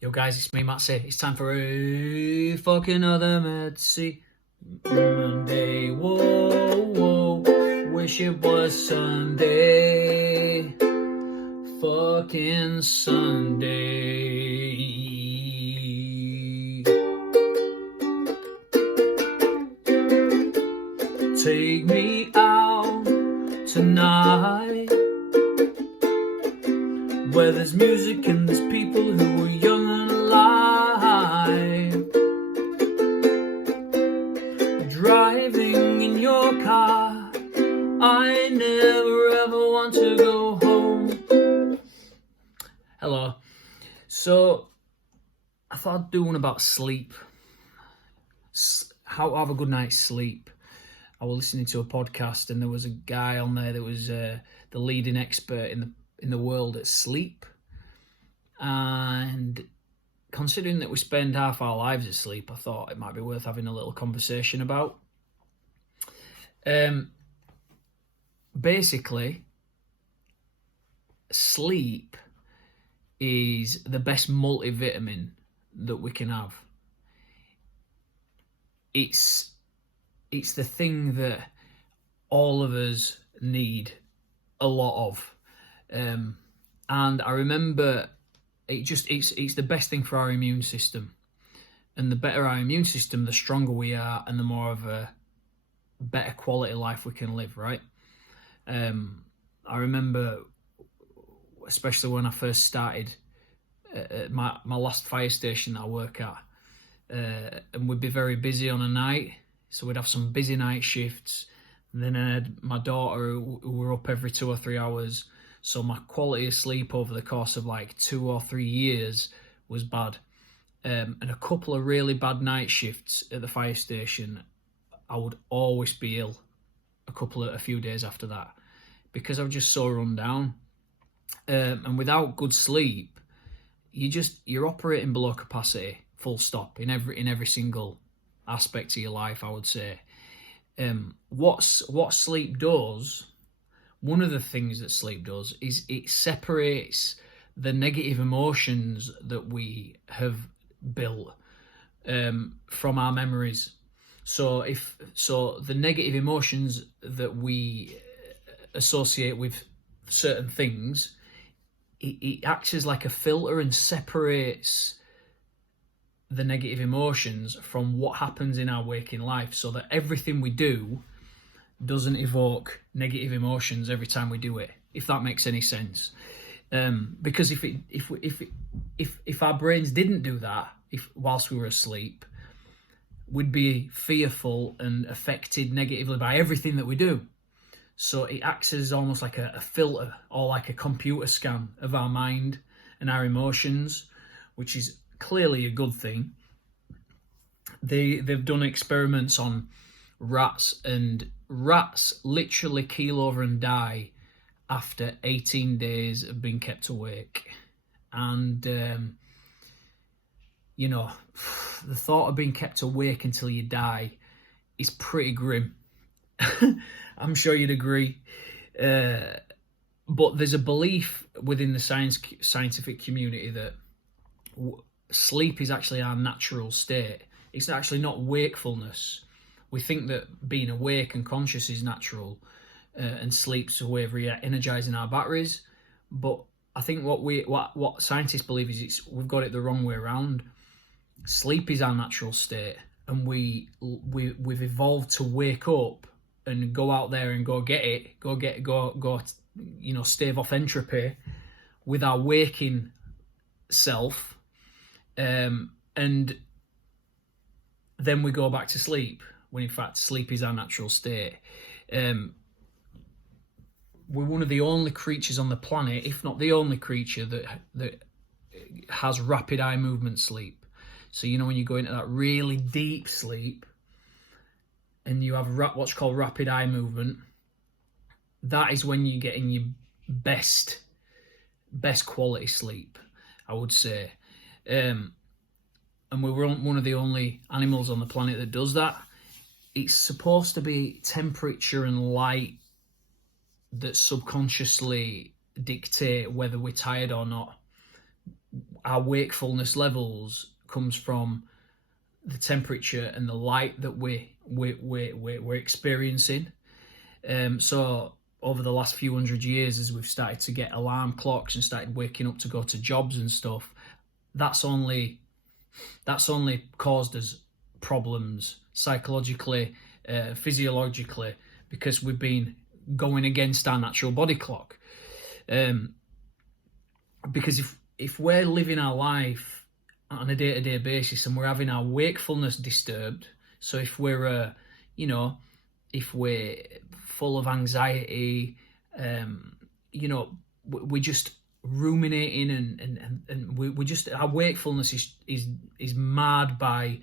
Yo guys, it's me Mattsy. It's time for a fucking other Mattsy Monday. Whoa, whoa, wish it was Sunday. Fucking Sunday. Take me out tonight, where there's music and there's people who are young and alive. Driving in your car, I never ever want to go home. Hello. So, I thought I'd do one about sleep. How to have a good night's sleep. I was listening to a podcast and there was a guy on there that was the leading expert in the world at sleep. And considering that we spend half our lives asleep, I thought it might be worth having a little conversation about. Basically, sleep is the best multivitamin that we can have. It's the thing that all of us need a lot of. And I remember it's the best thing for our immune system. And the better our immune system, the stronger we are and the more of a better quality life we can live, right? I remember, especially when I first started at my last fire station that I work at, and we'd be very busy on a night. So we'd have some busy night shifts. And then I had my daughter who were up every 2 or 3 hours. So my quality of sleep over the course of like 2 or 3 years was bad. And a couple of really bad night shifts at the fire station, I would always be ill a few days after that, because I was just so run down. And without good sleep, you're operating below capacity, full stop, in every single aspect of your life, I would say. What sleep does, one of the things that sleep does is it separates the negative emotions that we have built from our memories. So the negative emotions that we associate with certain things, it acts as like a filter and separates the negative emotions from what happens in our waking life, so that everything we do doesn't evoke negative emotions every time we do it, if that makes any sense. Because if our brains didn't do that, whilst we were asleep, we'd be fearful and affected negatively by everything that we do. So it acts as almost like a filter, or like a computer scan of our mind and our emotions, which is clearly a good thing. They've done experiments on rats, and rats literally keel over and die after 18 days of being kept awake. And the thought of being kept awake until you die is pretty grim. I'm sure you'd agree. But there's a belief within the scientific community that sleep is actually our natural state. It's actually not wakefulness. We think that being awake and conscious is natural, and sleep's a way of re-energizing our batteries. But I think what scientists believe is we've got it the wrong way around. Sleep is our natural state, and we've evolved to wake up and go out there and go stave off entropy with our waking self. And then we go back to sleep, when in fact sleep is our natural state. We're one of the only creatures on the planet, if not the only creature, that has rapid eye movement sleep. So when you go into that really deep sleep and you have what's called rapid eye movement, that is when you get in your best quality sleep, I would say. And we're one of the only animals on the planet that does that. It's supposed to be temperature and light that subconsciously dictate whether we're tired or not. our wakefulness levels comes from the temperature and the light that we're experiencing. So over the last few hundred years, as we've started to get alarm clocks and started waking up to go to jobs and stuff, that's only caused us problems psychologically, physiologically, because we've been going against our natural body clock. Because if we're living our life on a day-to-day basis and we're having our wakefulness disturbed, so if we're if we're full of anxiety, we're just ruminating and we just, our wakefulness is marred by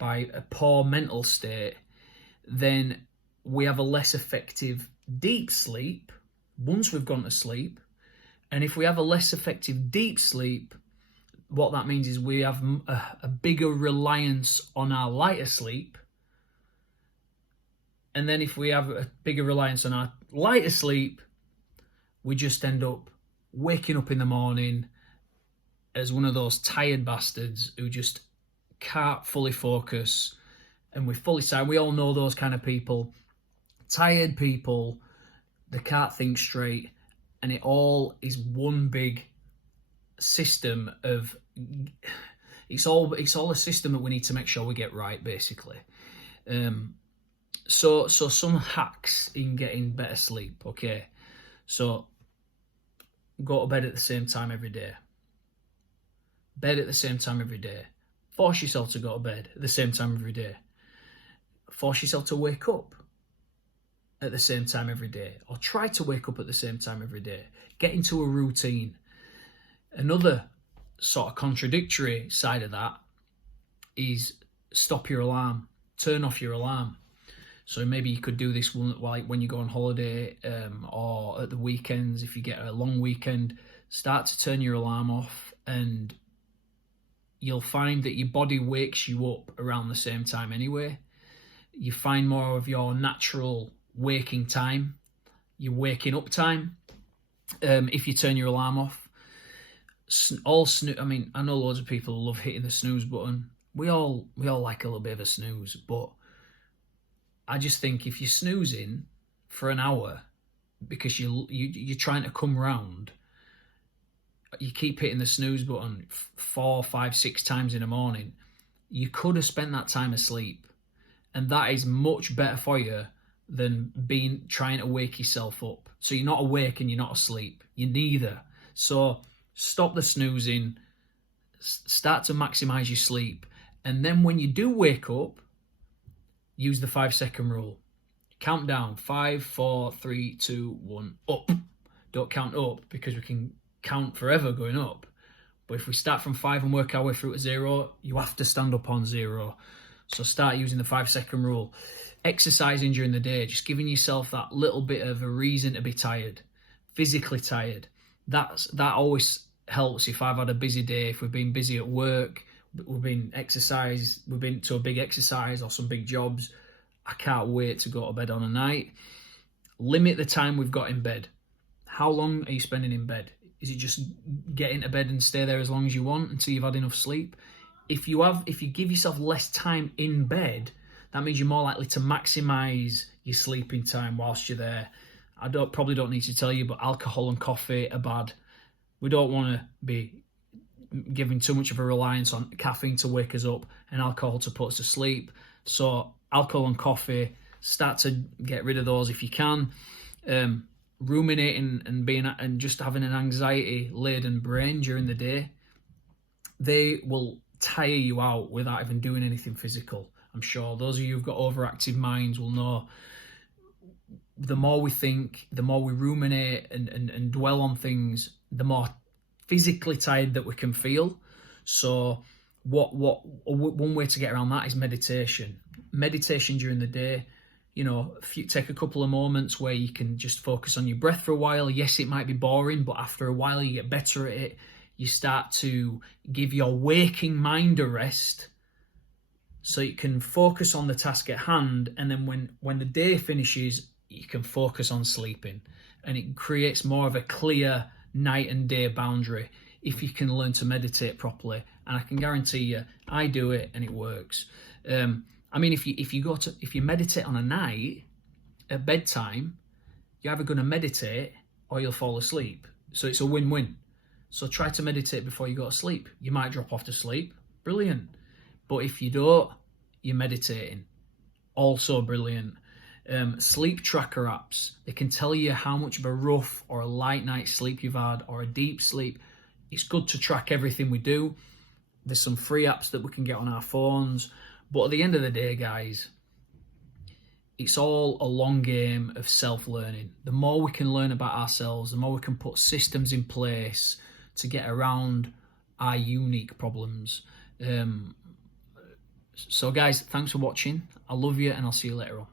a poor mental state, then we have a less effective deep sleep once we've gone to sleep. And if we have a less effective deep sleep, what that means is we have a bigger reliance on our lighter sleep. And then if we have a bigger reliance on our lighter sleep, we just end up waking up in the morning as one of those tired bastards who just can't fully focus, and we're fully tired. We all know those kind of people. Tired people, they can't think straight, and it all is one big system of, it's all a system that we need to make sure we get right, basically. So some hacks in getting better sleep, okay? So go to bed at the same time every day. Bed at the same time every day. Force yourself to go to bed at the same time every day. Force yourself to wake up at the same time every day, or try to wake up at the same time every day. Get into a routine. Another sort of contradictory side of that is stop your alarm, turn off your alarm. So maybe you could do this like when you go on holiday, or at the weekends. If you get a long weekend, start to turn your alarm off, and you'll find that your body wakes you up around the same time anyway. You find more of your natural waking time, your waking up time, if you turn your alarm off. I know loads of people love hitting the snooze button. We all like a little bit of a snooze, but I just think if you're snoozing for an hour because you're trying to come round, you keep hitting the snooze button 4, 5, 6 times in the morning, you could have spent that time asleep, and that is much better for you than trying to wake yourself up. So you're not awake and you're not asleep. You're neither. So stop the snoozing, start to maximize your sleep, and then when you do wake up, use the 5-second rule. Count down 5, 4, 3, 2, 1, up. Don't count up, because we can count forever going up. But if we start from 5 and work our way through to 0, you have to stand up on 0. So start using the 5-second rule. Exercising during the day, just giving yourself that little bit of a reason to be tired, physically tired. That always helps. If I've had a busy day, if we've been busy at work, we've been to a big exercise or some big jobs, I can't wait to go to bed on a night. Limit the time we've got in bed. How long are you spending in bed? Is it just get into bed and stay there as long as you want until you've had enough sleep? If you give yourself less time in bed, that means you're more likely to maximize your sleeping time whilst you're there. I probably don't need to tell you, but alcohol and coffee are bad. We don't want to be giving too much of a reliance on caffeine to wake us up and alcohol to put us to sleep. So alcohol and coffee, start to get rid of those if you can. Ruminating and just having an anxiety-laden brain during the day, they will tire you out without even doing anything physical. I'm sure those of you who've got overactive minds will know the more we think, the more we ruminate and dwell on things, the more physically tired that we can feel. So one way to get around that is meditation. Meditation during the day. If you take a couple of moments where you can just focus on your breath for a while. Yes, it might be boring, but after a while you get better at it. You start to give your waking mind a rest so you can focus on the task at hand, and then when the day finishes, you can focus on sleeping, and it creates more of a clear night and day boundary. if you can learn to meditate properly. And I can guarantee you, I do it and it works. I mean, if you meditate on a night at bedtime, you're either going to meditate or you'll fall asleep. So it's a win-win. So try to meditate before you go to sleep. You might drop off to sleep. Brilliant. But if you don't, you're meditating. Also brilliant. Sleep tracker apps. They can tell you how much of a rough or a light night's sleep you've had or a deep sleep. It's good to track everything we do. There's some free apps that we can get on our phones. But at the end of the day, guys, it's all a long game of self-learning. The more we can learn about ourselves, the more we can put systems in place to get around our unique problems. So guys, thanks for watching. I love you and I'll see you later on.